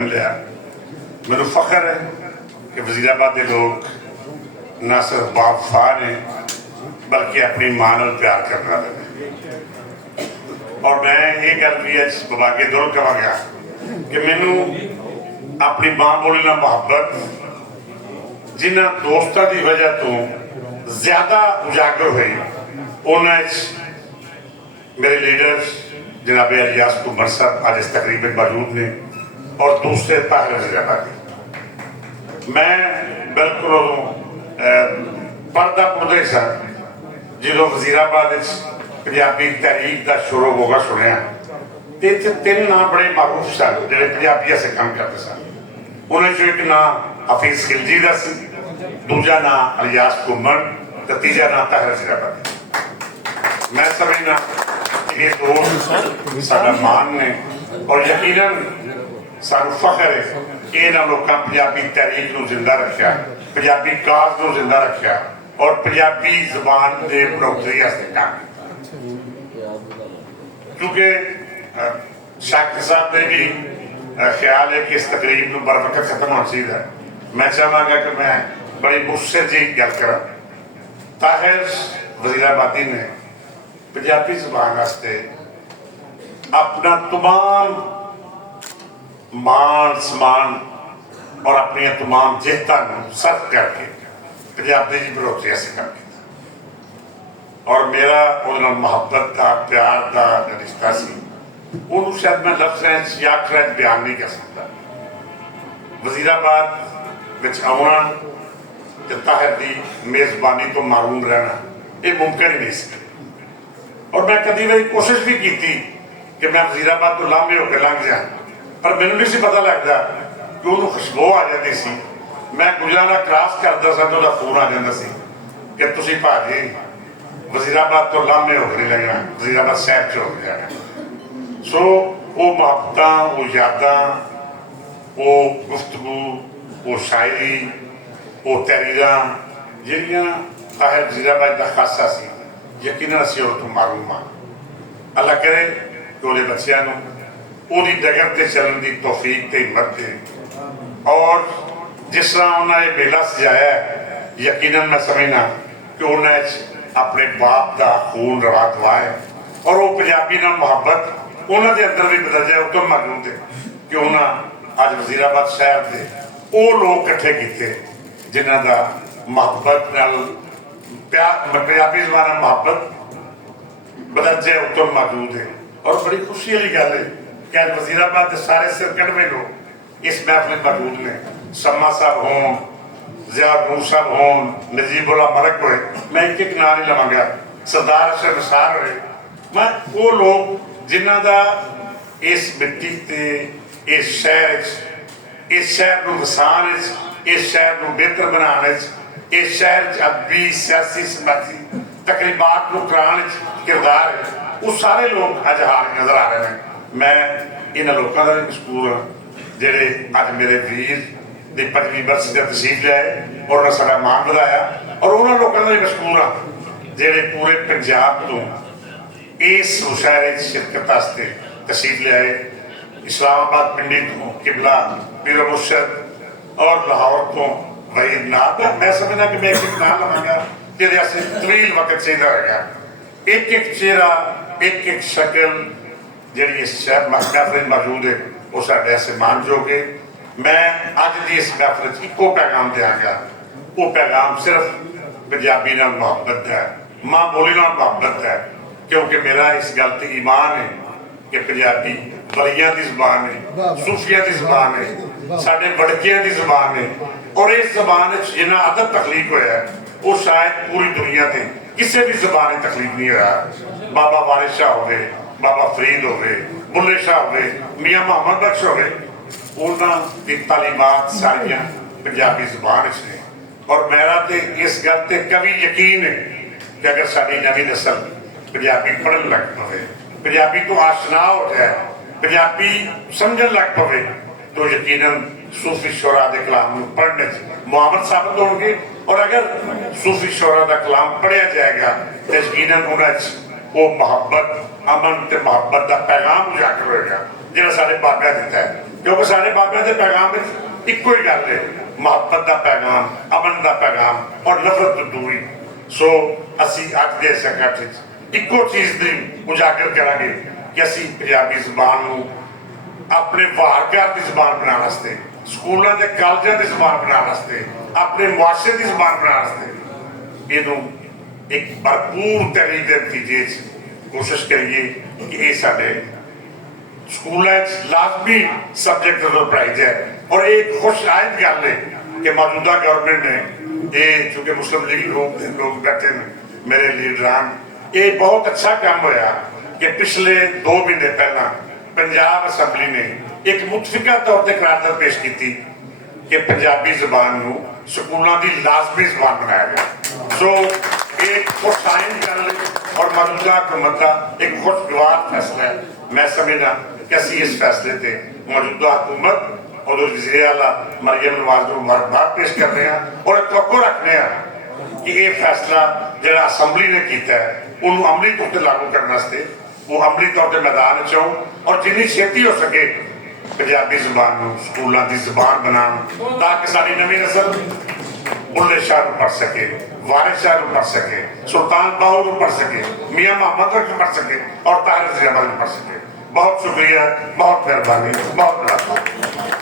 लिया। मैनू फख्र है कि वजीराबाद के लोग ना सिर्फ बावफा ने बल्कि अपनी मां नाल प्यार करने वाले ने। और मैं ये गल भी बबा के दुर कहांगा कि मैनू अपनी मां बोली ना मुहब्बत जिन्होंने दोस्तों की वजह तो ज्यादा उजागर हुई उन्होंने मेरे लीडर जनाब इलियास कुमर साहब आज इस तकरीब में मौजूद ने और दूसरे ताहिर वजीराबादी। मैं बिल्कुल पर्दा पुरदे सा जो वजीराबाद पंजाबी तहरीक का शुरू होगा सुनिया तो इतने तीन नाम बड़े मारूफ सन जो पंजाबियों से काम करते सन। उन्होंने एक नाम हफीज खिलजी का सी, दूजा नाम इलियास कुमर तो तीजा नाम ताहिर वजीराबादी। मैं समझना ये दोस्त साडा मान ने और यकीनन सानू फख्र है कि इन्होंने लोगों पंजाबी तहरीक को जिंदा रखा, पंजाबी काज को जिंदा रखा और पंजाबी जबान के बढ़ोतरी वास्ते काम किया। क्योंकि शाकिर साहब ने भी ख्याल है कि इस तकरीब को बर वक्त खत्म होना चाहिए। मैं चाहवागा कि मैं बड़ी मुस्सिर जी गल करा। ताहिर वजीराबादी ने पंजाबी जबान वास्ते अपना तमाम मान सम्मान और अपन तमाम जिहता सर्फ करके पंजाबी की बढ़ोतरी से काम किया। और मेरा वो मुहब्बत का प्यार का रिश्ता सी उन्होंने शायद मैं लफ्ज़ या अक्षर बयान नहीं कर सकता। वजीराबाद आना तो ताहिर की मेज़बानी तो मारूम रहना ये मुमकिन ही नहीं सी। और मैं कभी भी कोशिश भी की थी कि मैं वजीराबाद तो लांभे होकर लंघ जाए पर मैनू नहीं सी पता लगता कि उन्होंने खुशबू आ जाती सी। मैं गुजराला क्रॉस करता सा तो फोन आ जाता सी कि तुसी भाजी वजीराबाद तो लांभे होकर नहीं लगना, वजीराबाद शहर च हो जाना। सो वो मुहब्बत, वो यादां, वो गुफ्तगू, वो शायरी, वो तहरीरां जिहड़ियां ताहिर वजीराबाद का खासा सी यकीनन असीं उस तो मारूम हाँ। अल्लाह करे कि उहदे बच्चिआं नूं उहदी डगर ते चलण दी तौफीक ते हिम्मत दे। और जिस तरह उन्होंने ये मेला सजाया यकीनन मैं समझना कि उन्हें अपने बाप का खून रवा दवाया और वो पंजाबी नाल मुहब्बत उन्होंने अंदर भी बदल जाए उतो मौजूद है कि उन्हें अज वजीराबाद शहर के वो लोग इकट्ठे किए जिन्हों का मुहब्बत नाल प्यार पंजाबी जबान मुहब्बत बदल जाए उतो मौजूद है। और बड़ी खुशी वाली गल है कि अज वजीराबाद के सारे सिरकड़वे लोग इस महफिल मौजूद ने। सम्मा साहब हों, ज़िया नूर साहब हों, नजीबुल्ला मलिक होए, मैं एक एक नाम नहीं लवांगा, सरदार अशरफ निसार होए, मैं वो लोग जिन्हों का इस मिट्टी से इस शहर को वसान इस शहर को बेहतर बनाने इस शहर अदबी सियासी समाजी तकरीबात को कराने किरदार है वो सारे लोग अज हार नजर आ रहे हैं। मैं इन्होंने लोगों का भी मशकूर हाँ जेडे अज मेरे वीर की 25वीं बरसी का तशरीफ लियाए और उन्हें सारा मान बढ़ाया। और उन्होंने लोगों का भी मशकूर हाँ जेडे पूरे पंजाब तो इस मुशायरे शिरकत वास्ते तशरीफ लियाए। इस्लामाबाद पिंडी तो किबला पीर मुर्शद और लाहौर तो वहीद नाथ। मैं समझना कि मैं एक नाम लवांगा जिहदे वास्ते तवील वक्त चाहिए रहेगा। एक एक चेहरा एक एक शक्ल जी इस शहर महफिल मौजूद है वो साढ़े ऐसे मानयोग है। मैं अज की इस महफिल इको पैगाम देंगा वो पैगाम सिर्फ पंजाबी नाल मुहब्बत है, मां बोली नाल मुहब्बत है। क्योंकि मेरा इस गल ते ईमान है कि पंजाबी वलियां की जबान है, सूफिया की जबान है, साडे वड़कियां की जबान है। और इस जबान जिन्ना अदब तखलीक होया है वो शायद पूरी दुनिया से किसी भी जबान तकलीफ नहीं होया। बाबा वारिस शाह हो, बाबा फरीद हो, बुल्ले शाह हो, मियाँ मोहम्मद बख्श हो, उन्होंने तालीमात सारियां पंजाबी जबान ने। और मेरा तो इस गल ते कभी यकीन है कि अगर साडी नवी नस्ल पंजाबी पढ़न लग पवे, पंजाबी तो आशना हो जाए, पंजाबी समझन लग पवे तो यकीनन सूफी शोरा के कलाम पढ़ने मुआमद साबित होंगे। और अगर सूफी शोरा का कलाम पढ़िया जाएगा तो यकीनन उन्हें वो मुहब्बत अमन ते मुहब्बत का पैगाम उजागर होगा जो साढ़े बाबा दिता है। क्योंकि साढ़े बाबे के पैगाम में इको ही गल है, मुहब्बत का पैगाम, अमन का पैगाम और नफरत तो दूरी। सो असी अज के इस इकट्ठ इको चीज़ की उजागर करांगे कि असी पंजाबी ज़बान नूं अपने वारकार की ज़बान बनाने वास्ते, स्कूलों के कॉलेजों की ज़बान बनाने वास्ते, अपने मुआशरे की ज़बान बनाने वास्ते इनू एक भरपूर तरीके के नतीजे कोशिश करिए कि ये साडे स्कूलों लाजमी सब्जेक्ट पढ़ाई जाए। और एक खुश आयद गल है कि मौजूदा गवर्नमेंट ने ये चूंकि मुस्लिम लीग लोग बैठे हैं मेरे लीडरान, ये बहुत अच्छा काम होया कि पिछले 2 महीने पहला पंजाब असैम्बली ने एक मुतफिका तौर पर करारदाद पेश की कि पंजाबी जबान नूं स्कूलों की लाजमी जबान बनाया गया। सो एक खुशाइन गल और मौजूदा हुकूमत का एक खुशगवार फैसला है। मैं समझना कि असी इस फैसले से मौजूदा हुकूमत और वज़ीर आला मरियम नवाज को मुबारकबाद पेश कर रहे हैं और तवक्को रखते हैं कि ये फैसला जो असैम्बली ने किया है उन्होंने अमली तौर पर लागू करने वास्ते वो अमली तौर पर मैदान च हो और जिन्नी छेती हो सके पंजाबी जबान स्कूलों की जबान बना ताकि सारी नवी नस्ल बुल्ले शाह पढ़ सके, वारिस शाह पढ़ सके, सुल्तान बाहू पढ़ सके, मियाँ मोहम्मद पढ़ सके और तारिक ज़ियाबाद पढ़ सके। बहुत शुक्रिया, बहुत मेहरबानी, बहुत धन्यवाद।